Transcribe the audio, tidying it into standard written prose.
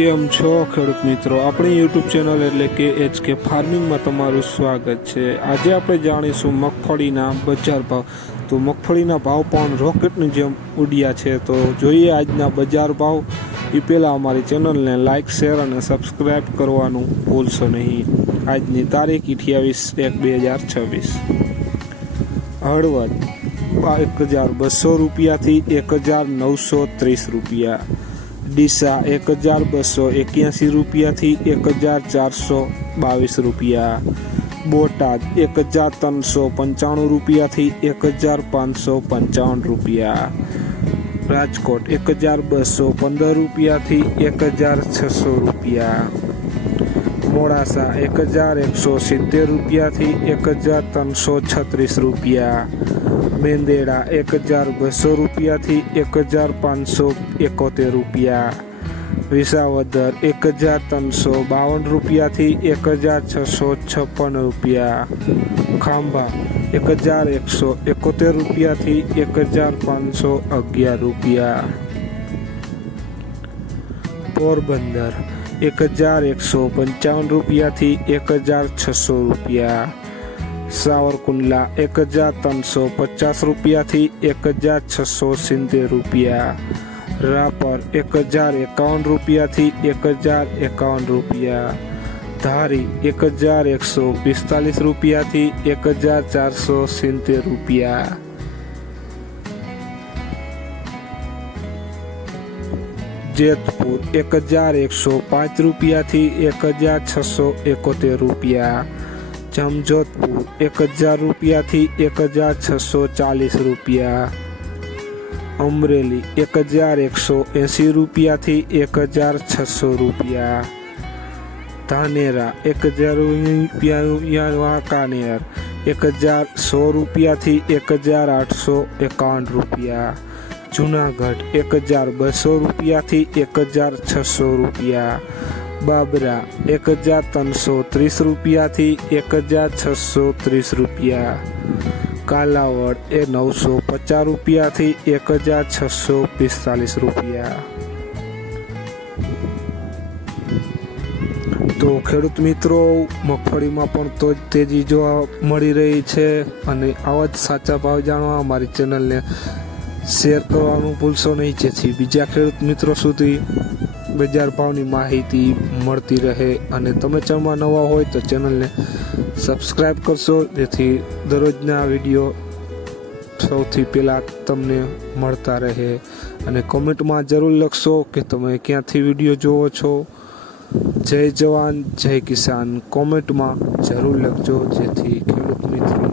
કેમ છો ખેડૂત મિત્રો, આપણી યુટ્યુબ ચેનલ એટલે કે HK ફાર્મિંગમાં તમારું સ્વાગત છે। આજે આપણે જાણીશું મગફળીના બજાર ભાવ। તો મગફળીના ભાવ પણ રોકેટની જેમ ઉડ્યા છે। તો જોઈએ આજના બજાર ભાવ। એ પહેલાં અમારી ચેનલને લાઇક, શેર અને સબસ્ક્રાઈબ કરવાનું ભૂલશો નહીં। આજની તારીખ 28/1/2026। હળવદ 1200 રૂપિયાથી 1930 રૂપિયા। ડીસા 1281 રૂપિયાથી 1422 રૂપિયા। બોટાદ 1395 રૂપિયાથી 1555 રૂપિયા। રાજકોટ 1215 રૂપિયાથી 1600 રૂપિયા। મોડાસા 1170 રૂપિયાથી 1336 રૂપિયા। મેંદેડા 1200 રૂપિયાથી 1571 રૂપિયા। વિસાવદર 1352 રૂપિયાથી 1656 રૂપિયા। ખાંભા 1171 રૂપિયાથી 1511 રૂપિયા। પોરબંદર 1155 રૂપિયાથી 1600 રૂપિયા। સાવરકુંડલા 1350 રૂપિયાથી 1670 રૂપિયા। રાપર 1051 રૂપિયાથી 1051 રૂપિયા। ધારી 1145 રૂપિયાથી 1470 રૂપિયા। જેતપુર 1105 રૂપિયાથી 1671 રૂપિયા। જમજોધપુર 1000 રૂપિયાથી 1640 રૂપિયા। અમરેલી 1180 રૂપિયાથી 1600 રૂપિયા। ધાનેરા 1000 રૂપિયા। વાંકાનેર 1100 રૂપિયાથી 1851 રૂપિયા। જુનાગઢ 1200 રૂપિયાથી 1600 રૂપિયા। બાબરા 1330 રૂપિયાથી 1630 રૂપિયા। કાલાવડ 950 રૂપિયાથી 1645 રૂપિયા। તો ખેડૂત મિત્રો, મગફળીમાં પણ તો તેજી જોવા મળી રહી છે અને આવા જ સાચા ભાવ જાણવા અમારી ચેનલને શેર કરવાનું ભૂલશો નહીં, જેથી બીજા ખેડૂત મિત્રો સુધી બજાર ભાવની માહિતી મળતી રહે। અને તમે ચેનલમાં નવા હોય તો ચેનલને સબસ્ક્રાઈબ કરશો, જેથી દરરોજના વિડીયો સૌથી પહેલાં તમને મળતા રહે। અને કોમેન્ટમાં જરૂર લખશો કે તમે ક્યાંથી વિડીયો જોવો છો। જય જવાન જય કિસાન કોમેન્ટમાં જરૂર લખજો, જેથી ખેડૂત મિત્રો